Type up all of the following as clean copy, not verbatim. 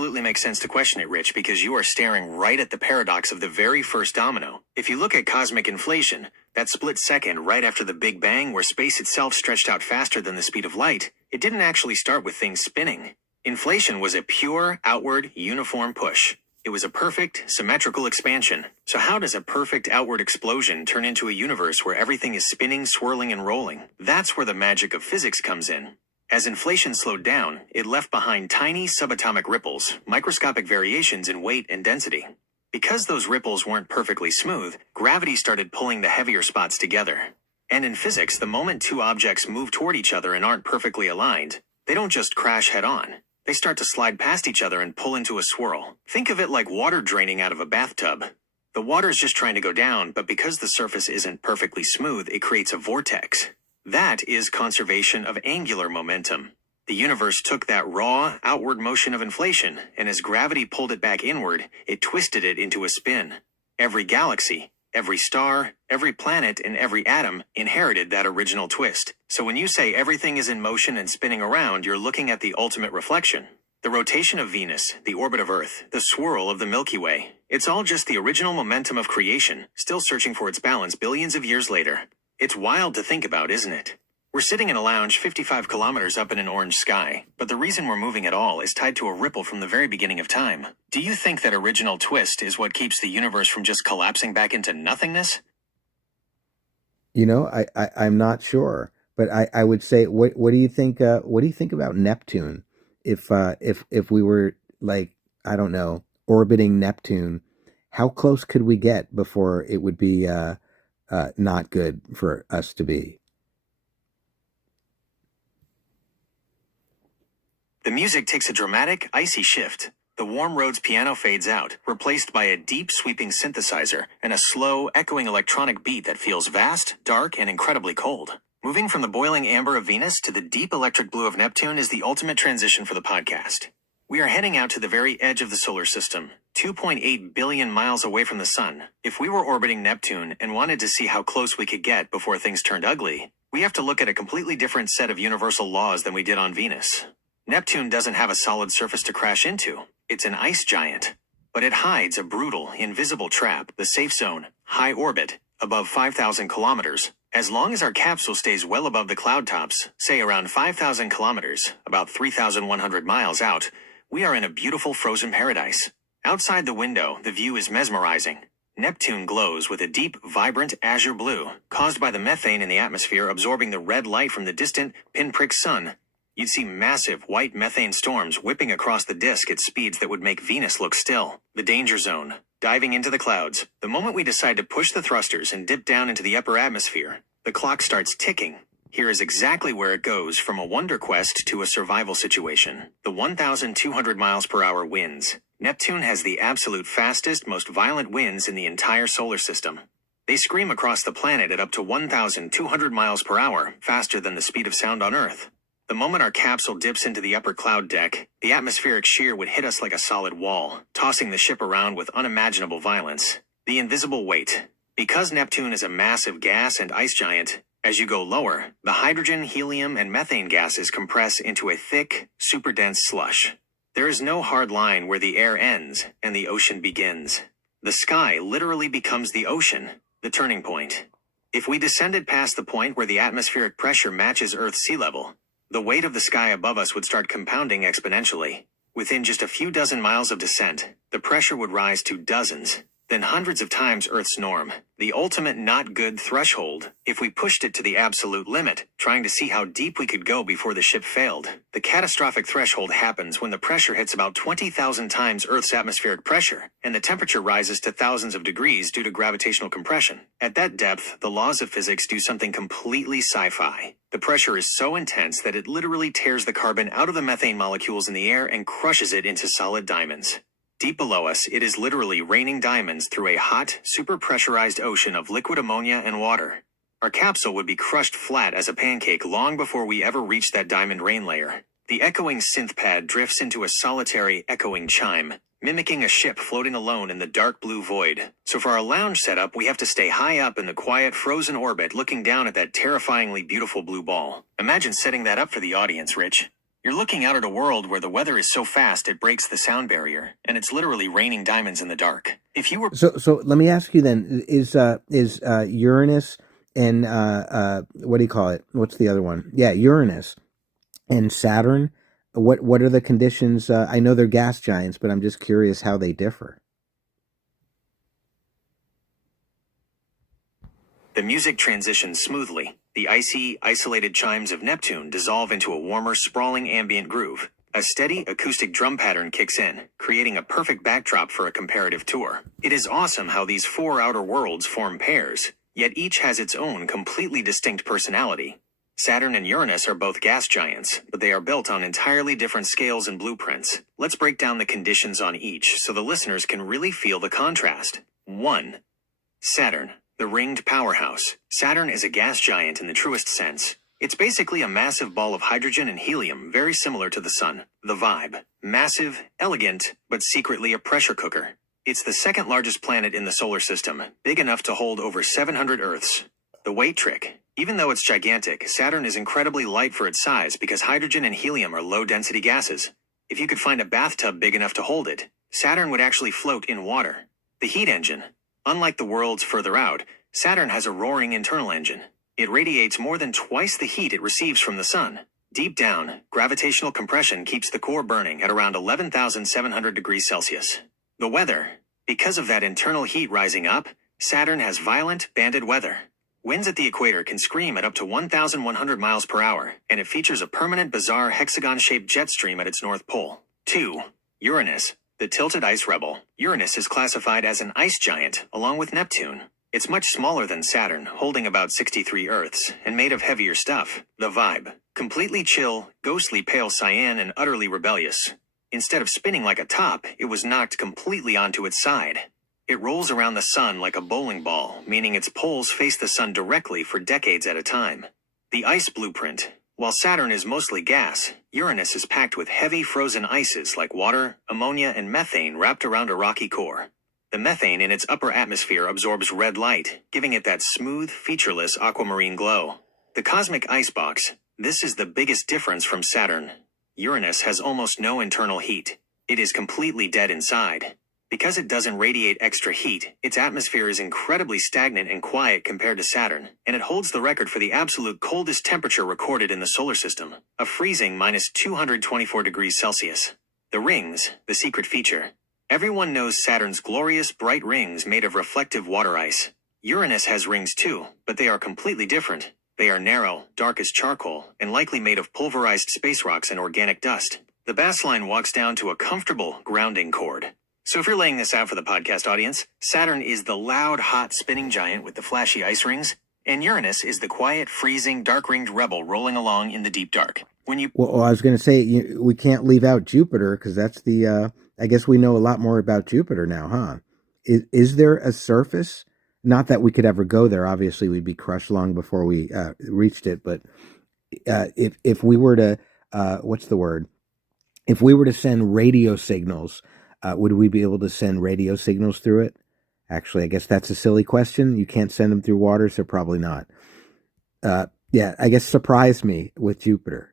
absolutely makes sense to question it, Rich, because you are staring right at the paradox of the very first domino. If you look at cosmic inflation, that split second right after the Big Bang where space itself stretched out faster than the speed of light, it didn't actually start with things spinning. Inflation was a pure, outward, uniform push. It was a perfect, symmetrical expansion. So how does a perfect outward explosion turn into a universe where everything is spinning, swirling, and rolling? That's where the magic of physics comes in. As inflation slowed down, it left behind tiny subatomic ripples, microscopic variations in weight and density. Because those ripples weren't perfectly smooth, gravity started pulling the heavier spots together. And in physics, the moment two objects move toward each other and aren't perfectly aligned, they don't just crash head-on. They start to slide past each other and pull into a swirl. Think of it like water draining out of a bathtub. The water's just trying to go down, but because the surface isn't perfectly smooth, it creates a vortex. That is conservation of angular momentum. The universe took that raw, outward motion of inflation, and as gravity pulled it back inward, it twisted it into a spin. Every galaxy, every star, every planet, and every atom inherited that original twist. So when you say everything is in motion and spinning around, you're looking at the ultimate reflection. The rotation of Venus, the orbit of Earth, the swirl of the Milky Way. It's all just the original momentum of creation, still searching for its balance billions of years later. It's wild to think about, isn't it? We're sitting in a lounge 55 kilometers up in an orange sky, but the reason we're moving at all is tied to a ripple from the very beginning of time. Do you think that original twist is what keeps the universe from just collapsing back into nothingness? I'm not sure, but I would say, what do you think? What do you think about Neptune? If we were, like, I don't know, orbiting Neptune, how close could we get before it would be not good for us to be? The music takes a dramatic, icy shift. The warm Rhodes piano fades out, replaced by a deep, sweeping synthesizer and a slow, echoing electronic beat that feels vast, dark, and incredibly cold. Moving from the boiling amber of Venus to the deep electric blue of Neptune is the ultimate transition for the podcast. We are heading out to the very edge of the solar system, 2.8 billion miles away from the sun. If we were orbiting Neptune and wanted to see how close we could get before things turned ugly, we have to look at a completely different set of universal laws than we did on Venus. Neptune doesn't have a solid surface to crash into. It's an ice giant. But it hides a brutal, invisible trap, the safe zone, high orbit, above 5,000 kilometers. As long as our capsule stays well above the cloud tops, say around 5,000 kilometers, about 3,100 miles out, we are in a beautiful frozen paradise. Outside the window, the view is mesmerizing. Neptune glows with a deep, vibrant azure blue, caused by the methane in the atmosphere absorbing the red light from the distant, pinprick sun. You'd see massive white methane storms whipping across the disk at speeds that would make Venus look still. The danger zone. Diving into the clouds. The moment we decide to push the thrusters and dip down into the upper atmosphere, the clock starts ticking. Here is exactly where it goes from a wonder quest to a survival situation. The 1,200 miles per hour winds. Neptune has the absolute fastest, most violent winds in the entire solar system. They scream across the planet at up to 1,200 miles per hour, faster than the speed of sound on Earth. The moment our capsule dips into the upper cloud deck, the atmospheric shear would hit us like a solid wall, tossing the ship around with unimaginable violence. The invisible weight. Because Neptune is a massive gas and ice giant, as you go lower, the hydrogen, helium, and methane gases compress into a thick, super dense slush. There is no hard line where the air ends and the ocean begins. The sky literally becomes the ocean, the turning point. If we descended past the point where the atmospheric pressure matches Earth's sea level, the weight of the sky above us would start compounding exponentially. Within just a few dozen miles of descent, the pressure would rise to dozens, then hundreds of times Earth's norm, the ultimate not good threshold. If we pushed it to the absolute limit, trying to see how deep we could go before the ship failed, the catastrophic threshold happens when the pressure hits about 20,000 times Earth's atmospheric pressure, and the temperature rises to thousands of degrees due to gravitational compression. At that depth, the laws of physics do something completely sci-fi. The pressure is so intense that it literally tears the carbon out of the methane molecules in the air and crushes it into solid diamonds. Deep below us, it is literally raining diamonds through a hot, super-pressurized ocean of liquid ammonia and water. Our capsule would be crushed flat as a pancake long before we ever reached that diamond rain layer. The echoing synth pad drifts into a solitary, echoing chime, mimicking a ship floating alone in the dark blue void. So for our lounge setup, we have to stay high up in the quiet, frozen orbit looking down at that terrifyingly beautiful blue ball. Imagine setting that up for the audience, Rich. You're looking out at a world where the weather is so fast it breaks the sound barrier, and it's literally raining diamonds in the dark. If you were So let me ask you then: is Uranus and what do you call it? What's the other one? Yeah, Uranus and Saturn. What are the conditions? I know they're gas giants, but I'm just curious how they differ. The music transitions smoothly. The icy, isolated chimes of Neptune dissolve into a warmer, sprawling ambient groove. A steady, acoustic drum pattern kicks in, creating a perfect backdrop for a comparative tour. It is awesome how these four outer worlds form pairs, yet each has its own completely distinct personality. Saturn and Uranus are both gas giants, but they are built on entirely different scales and blueprints. Let's break down the conditions on each so the listeners can really feel the contrast. 1. Saturn, the ringed powerhouse. Saturn is a gas giant in the truest sense. It's basically a massive ball of hydrogen and helium, very similar to the sun. The vibe: massive, elegant, but secretly a pressure cooker. It's the second largest planet in the solar system, big enough to hold over 700 Earths. The weight trick: even though it's gigantic, Saturn is incredibly light for its size because hydrogen and helium are low-density gases. If you could find a bathtub big enough to hold it, Saturn would actually float in water. The heat engine: unlike the worlds further out, Saturn has a roaring internal engine. It radiates more than twice the heat it receives from the sun. Deep down, gravitational compression keeps the core burning at around 11,700 degrees Celsius. The weather: because of that internal heat rising up, Saturn has violent, banded weather. Winds at the equator can scream at up to 1,100 miles per hour, and it features a permanent bizarre hexagon-shaped jet stream at its north pole. 2. Uranus, the tilted ice rebel. Uranus is classified as an ice giant, along with Neptune. It's much smaller than Saturn, holding about 63 Earths, and made of heavier stuff. The vibe: completely chill, ghostly pale cyan, and utterly rebellious. Instead of spinning like a top, it was knocked completely onto its side. It rolls around the sun like a bowling ball, meaning its poles face the sun directly for decades at a time. The ice blueprint: while Saturn is mostly gas, Uranus is packed with heavy frozen ices like water, ammonia, and methane wrapped around a rocky core. The methane in its upper atmosphere absorbs red light, giving it that smooth, featureless aquamarine glow. The cosmic icebox: this is the biggest difference from Saturn. Uranus has almost no internal heat. It is completely dead inside. Because it doesn't radiate extra heat, its atmosphere is incredibly stagnant and quiet compared to Saturn, and it holds the record for the absolute coldest temperature recorded in the solar system, a freezing -224 degrees Celsius. The rings, the secret feature. Everyone knows Saturn's glorious, bright rings made of reflective water ice. Uranus has rings too, but they are completely different. They are narrow, dark as charcoal, and likely made of pulverized space rocks and organic dust. The baseline walks down to a comfortable grounding cord. So if you're laying this out for the podcast audience, Saturn is the loud, hot, spinning giant with the flashy ice rings, and Uranus is the quiet, freezing, dark-ringed rebel rolling along in the deep dark. Well, I was going to say we can't leave out Jupiter because that's the. I guess we know a lot more about Jupiter now, huh? Is there a surface? Not that we could ever go there. Obviously, we'd be crushed long before we reached it. But if we were to, what's the word? If we were to send radio signals, would we be able to send radio signals through it? Actually, I guess that's a silly question. You can't send them through water, so probably not. Yeah, I guess surprise me with Jupiter.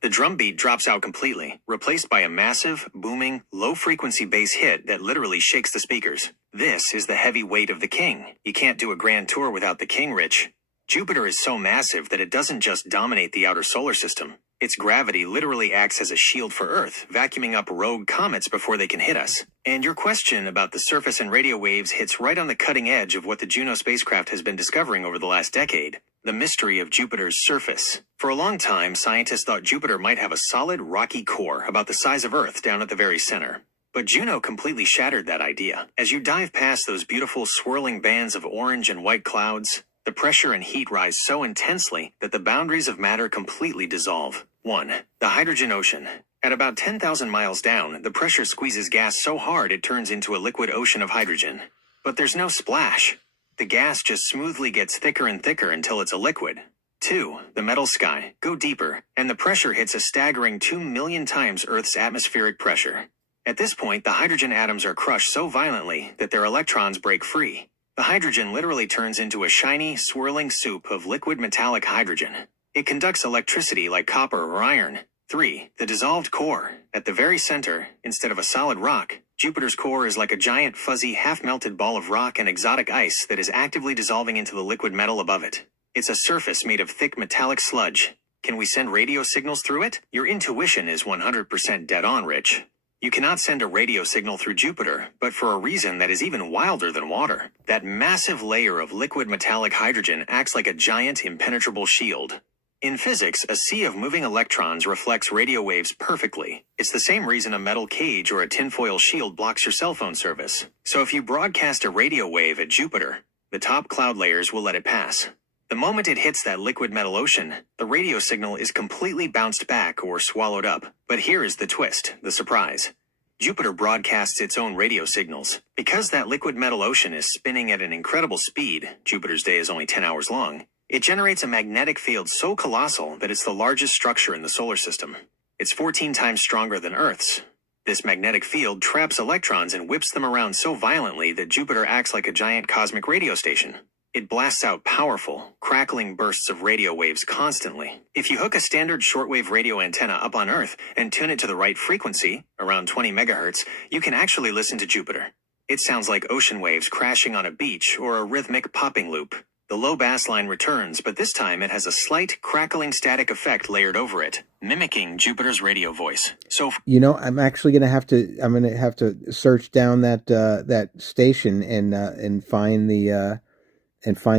The drum beat drops out completely, replaced by a massive, booming, low-frequency bass hit that literally shakes the speakers. This is the heavy weight of the king. You can't do a grand tour without the king, Rich. Jupiter is so massive that it doesn't just dominate the outer solar system. Its gravity literally acts as a shield for Earth, vacuuming up rogue comets before they can hit us. And your question about the surface and radio waves hits right on the cutting edge of what the Juno spacecraft has been discovering over the last decade: the mystery of Jupiter's surface. For a long time, scientists thought Jupiter might have a solid, rocky core about the size of Earth down at the very center. But Juno completely shattered that idea. As you dive past those beautiful swirling bands of orange and white clouds, the pressure and heat rise so intensely that the boundaries of matter completely dissolve. 1. The hydrogen ocean. At about 10,000 miles down, the pressure squeezes gas so hard it turns into a liquid ocean of hydrogen. But there's no splash. The gas just smoothly gets thicker and thicker until it's a liquid. 2. The metal sky. Go deeper, and the pressure hits a staggering 2 million times Earth's atmospheric pressure. At this point, the hydrogen atoms are crushed so violently that their electrons break free. The hydrogen literally turns into a shiny, swirling soup of liquid metallic hydrogen. It conducts electricity like copper or iron. 3. The dissolved core. At the very center, instead of a solid rock, Jupiter's core is like a giant, fuzzy, half-melted ball of rock and exotic ice that is actively dissolving into the liquid metal above it. It's a surface made of thick metallic sludge. Can we send radio signals through it? Your intuition is 100% dead on, Rich. You cannot send a radio signal through Jupiter, but for a reason that is even wilder than water. That massive layer of liquid metallic hydrogen acts like a giant, impenetrable shield. In physics, a sea of moving electrons reflects radio waves perfectly. It's the same reason a metal cage or a tinfoil shield blocks your cell phone service. So if you broadcast a radio wave at Jupiter, the top cloud layers will let it pass. The moment it hits that liquid metal ocean, the radio signal is completely bounced back or swallowed up. But here is the twist, the surprise. Jupiter broadcasts its own radio signals. Because that liquid metal ocean is spinning at an incredible speed, Jupiter's day is only 10 hours long, it generates a magnetic field so colossal that it's the largest structure in the solar system. It's 14 times stronger than Earth's. This magnetic field traps electrons and whips them around so violently that Jupiter acts like a giant cosmic radio station. It blasts out powerful, crackling bursts of radio waves constantly. If you hook a standard shortwave radio antenna up on Earth and tune it to the right frequency, around 20 megahertz, you can actually listen to Jupiter. It sounds like ocean waves crashing on a beach or a rhythmic popping loop. The low bass line returns, but this time it has a slight crackling static effect layered over it, mimicking Jupiter's radio voice. So, I'm actually gonna have to search down that station and find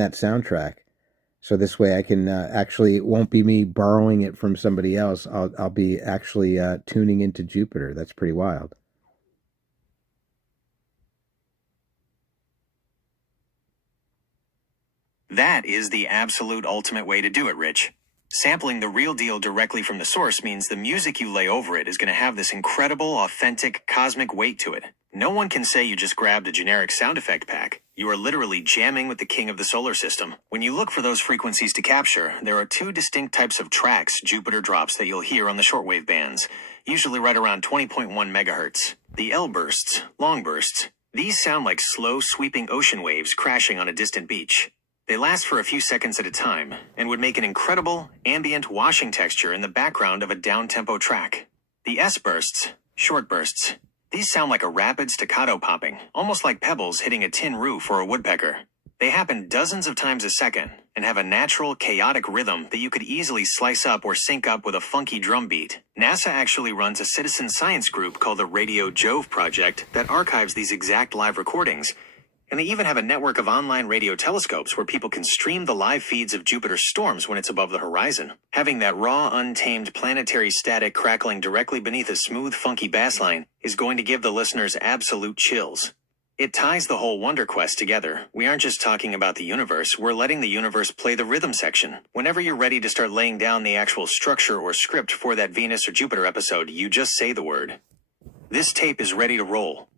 that soundtrack. So this way I can actually, it won't be me borrowing it from somebody else. I'll be actually tuning into Jupiter. That's pretty wild. that is the absolute ultimate way to do it, Rich. Sampling the real deal directly from the source means the music you lay over it is going to have this incredible, authentic, cosmic weight to it. No one can say you just grabbed a generic sound effect pack. You are literally jamming with the king of the solar system. When you look for those frequencies to capture, there are two distinct types of tracks Jupiter drops that you'll hear on the shortwave bands, usually right around 20.1 megahertz. The L bursts, long bursts. These sound like slow, sweeping ocean waves crashing on a distant beach. They last for a few seconds at a time and would make an incredible, ambient washing texture in the background of a down-tempo track. The S bursts, short bursts. These sound like a rapid staccato popping, almost like pebbles hitting a tin roof or a woodpecker. They happen dozens of times a second and have a natural, chaotic rhythm that you could easily slice up or sync up with a funky drum beat. NASA actually runs a citizen science group called the Radio Jove Project that archives these exact live recordings. And they even have a network of online radio telescopes where people can stream the live feeds of Jupiter's storms when it's above the horizon. Having that raw, untamed planetary static crackling directly beneath a smooth, funky bassline is going to give the listeners absolute chills. It ties the whole Wonder Quest together. We aren't just talking about the universe, we're letting the universe play the rhythm section. Whenever you're ready to start laying down the actual structure or script for that Venus or Jupiter episode, you just say the word. This tape is ready to roll.